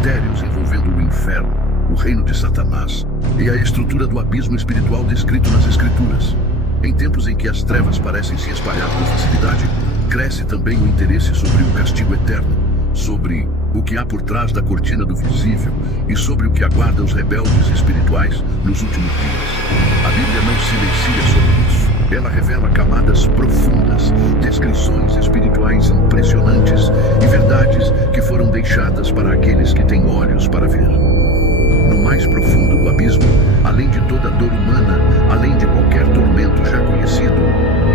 mistérios envolvendo o inferno, o reino de Satanás e a estrutura do abismo espiritual descrito nas Escrituras. Em tempos em que as trevas parecem se espalhar com facilidade, cresce também o interesse sobre o castigo eterno, sobre o que há por trás da cortina do visível e sobre o que aguarda os rebeldes espirituais nos últimos dias. A Bíblia não silencia sobre isso. Ela revela camadas profundas, descrições espirituais impressionantes e verdades que foram deixadas para aqueles que têm olhos para ver. No mais profundo do abismo, além de toda a dor humana, além de qualquer tormento já conhecido,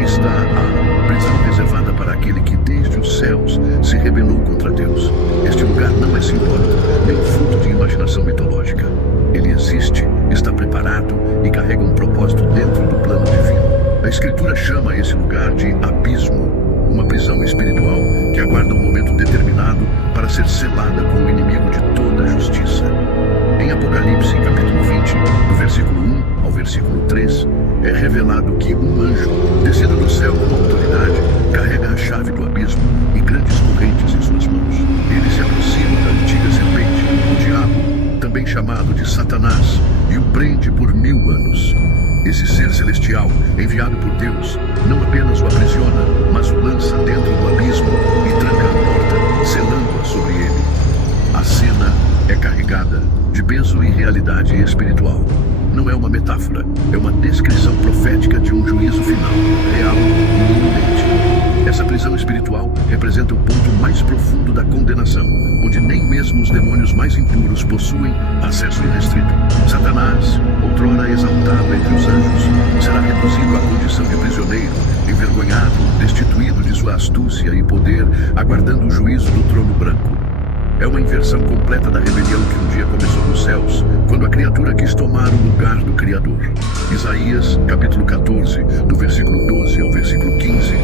está a prisão reservada para aquele que desde os céus se rebelou contra Deus. Este lugar não é simbólico, nem fruto de imaginação mitológica. Ele existe, está preparado e carrega um propósito dentro do plano divino. A Escritura chama esse lugar de abismo, uma prisão espiritual que aguarda um momento determinado para ser selada com o inimigo de toda a justiça. Em Apocalipse, capítulo 20, do versículo 1 ao versículo 3, é revelado que um anjo, descido do céu com autoridade, carrega a chave do abismo e grandes correntes em suas mãos. Ele se aproxima da antiga serpente, o diabo, também chamado de Satanás, e o prende por 1000 anos. Esse ser celestial, enviado por Deus, não apenas o aprisiona, mas o lança dentro do abismo e tranca a porta, selando-a sobre ele. A cena é carregada de peso e realidade espiritual. Não é uma metáfora, é uma descrição profética de um juízo final, real e iminente. Essa prisão espiritual representa o ponto mais profundo da condenação, onde nem mesmo os demônios mais impuros possuem acesso irrestrito. Satanás, outrora exaltado entre os anjos, será reduzido à condição de prisioneiro, envergonhado, destituído de sua astúcia e poder, aguardando o juízo do trono branco. É uma inversão completa da rebelião que um dia começou nos céus, quando a criatura quis tomar o lugar do Criador. Isaías, capítulo 14, do versículo 12 ao versículo 15,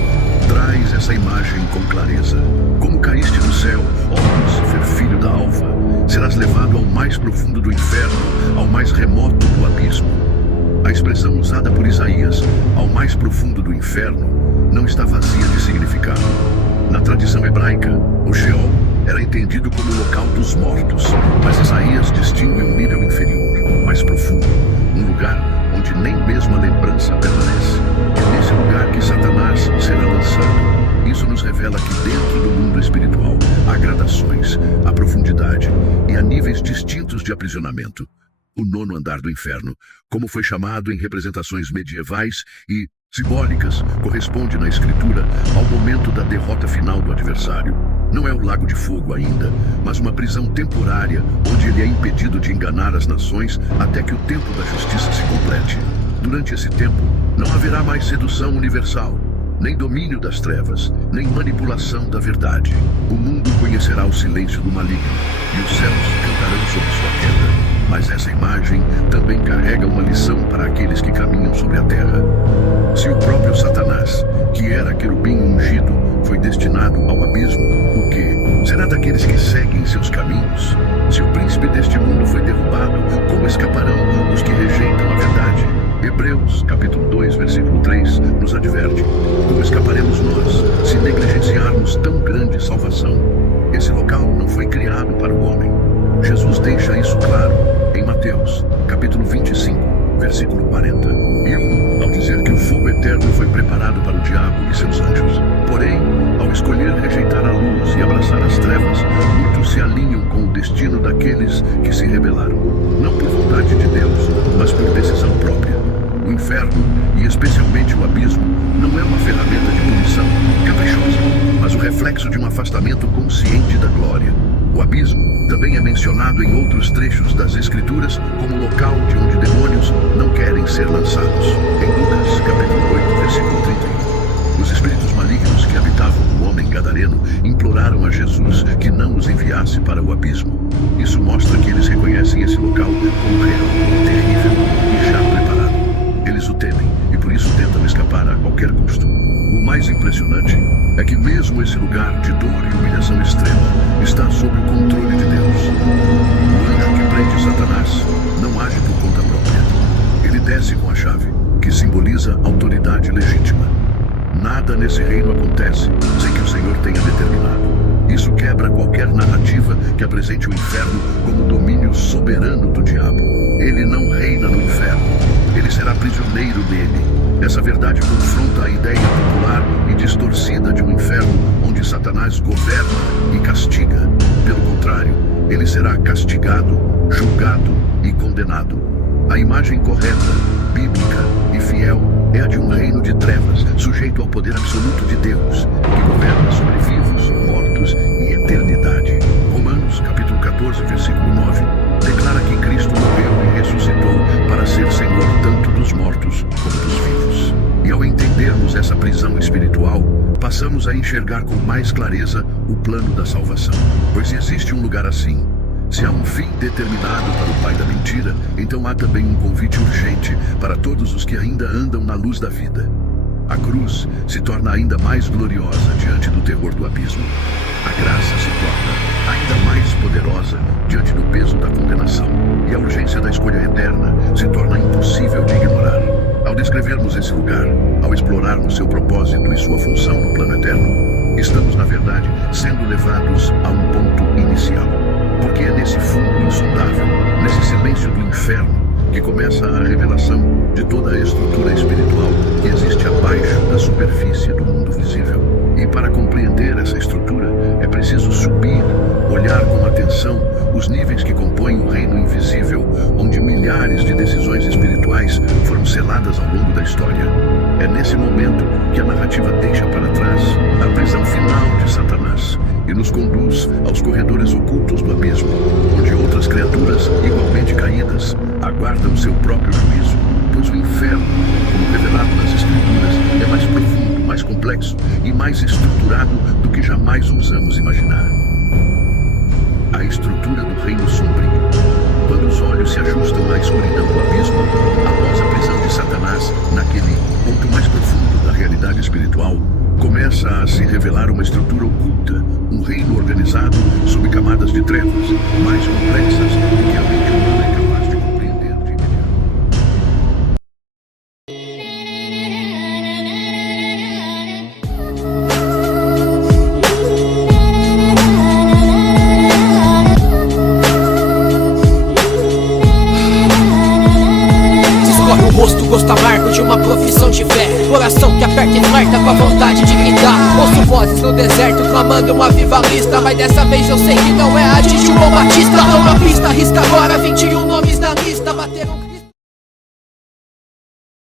traz essa imagem com clareza. Como caíste do céu, ó Lúcifer, filho da alva, serás levado ao mais profundo do inferno, ao mais remoto do abismo. A expressão usada por Isaías, ao mais profundo do inferno, não está vazia de significado. Na tradição hebraica, o Sheol era entendido como o local dos mortos, mas Isaías distingue um nível inferior, mais profundo, um lugar onde nem mesmo a lembrança permanece. É nesse lugar que Satanás será lançado. Isso nos revela que dentro do mundo espiritual há gradações, há profundidade e há níveis distintos de aprisionamento. O nono andar do inferno, como foi chamado em representações medievais e simbólicas, corresponde na Escritura ao momento da derrota final do adversário. Não é o lago de fogo ainda, mas uma prisão temporária onde ele é impedido de enganar as nações até que o tempo da justiça se complete. Durante esse tempo, não haverá mais sedução universal, nem domínio das trevas, nem manipulação da verdade. O mundo conhecerá o silêncio do maligno e os céus cantarão sobre sua queda. Mas essa imagem também carrega uma lição para aqueles que caminham sobre a terra. Se o próprio Satanás, que era querubim ungido, foi destinado ao abismo, o que será daqueles que seguem seus caminhos? Se o príncipe deste mundo foi derrubado, como escaparão os que rejeitam a verdade? Hebreus, capítulo 2, versículo 3, nos adverte: como escaparemos nós, se negligenciarmos tão grande salvação? Esse local não foi criado para o homem. Jesus deixa isso claro em Mateus, capítulo 25, versículo 40. E ao dizer que o fogo eterno foi preparado para o diabo e seus anjos. Porém, ao escolher rejeitar a luz e abraçar as trevas, muitos se alinham com o destino daqueles que se rebelaram, não por vontade de Deus, mas por decisão própria. O inferno, e especialmente o abismo, não é uma ferramenta de punição caprichosa, mas o reflexo de um afastamento consciente da glória. O abismo também é mencionado em outros trechos das Escrituras como local de onde demônios não querem ser lançados. Em Lucas, capítulo 8, versículo 31. Os espíritos malignos que habitavam no homem gadareno imploraram a Jesus que não os enviasse para o abismo. Isso mostra que eles reconhecem esse local como real, terrível e já preparado. Eles o temem e por isso tentam escapar a qualquer custo. O mais impressionante é que mesmo esse lugar de dor e humilhação extrema está sob o controle de Deus. O anjo que prende Satanás não age por conta própria. Ele desce com a chave, que simboliza autoridade legítima. Nada nesse reino acontece sem que o Senhor tenha determinado. Isso quer quebra qualquer narrativa que apresente o inferno como domínio soberano do diabo. Ele não reina no inferno. Ele será prisioneiro dele. Essa verdade confronta a ideia popular e distorcida de um inferno onde Satanás governa e castiga. Pelo contrário, ele será castigado, julgado e condenado. A imagem correta, bíblica e fiel é a de um reino de trevas, sujeito ao poder absoluto de Deus, que governa sobre vivos, mortos e eternidade. Romanos, capítulo 14, versículo 9, declara que Cristo morreu e ressuscitou para ser Senhor tanto dos mortos como dos vivos. E ao entendermos essa prisão espiritual, passamos a enxergar com mais clareza o plano da salvação. Pois se existe um lugar assim, se há um fim determinado para o pai da mentira, então há também um convite urgente para todos os que ainda andam na luz da vida. A cruz se torna ainda mais gloriosa diante do terror do abismo. A graça se torna ainda mais poderosa diante do peso da condenação. E a urgência da escolha eterna se torna impossível de ignorar. Ao descrevermos esse lugar, ao explorarmos seu propósito e sua função no plano eterno, estamos, na verdade, sendo levados a um ponto inicial. Porque é nesse fundo insondável, nesse silêncio do inferno, que começa a revelação de toda a estrutura espiritual que existe abaixo da superfície do mundo visível. E para compreender essa estrutura, é preciso subir, olhar com atenção os níveis que compõem o reino invisível, onde milhares de decisões espirituais foram seladas ao longo da história. É nesse momento que a narrativa deixa para trás a prisão final de Satanás e nos conduz aos corredores ocultos do abismo, onde outras criaturas igualmente caídas aguardam seu próprio juízo, pois o inferno, como revelado nas Escrituras, é mais profundo, mais complexo e mais estruturado do que jamais ousamos imaginar. A estrutura do reino sombrio. Quando os olhos se ajustam à escuridão do abismo, após a prisão de Satanás, naquele ponto mais profundo da realidade espiritual, começa a se revelar uma estrutura oculta, um reino organizado sob camadas de trevas, mais complexas do que a mente humana é capaz de compreender de imediato. Descorre o rosto, gosto amargo de uma profissão de fé, coração que aperta e flerta com a vontade de gritar. Ouço vozes no deserto clamando uma viva lista, mas dessa vez eu sei que não é a de João Batista. Não na pista, risca agora 21 nomes na lista. Bateram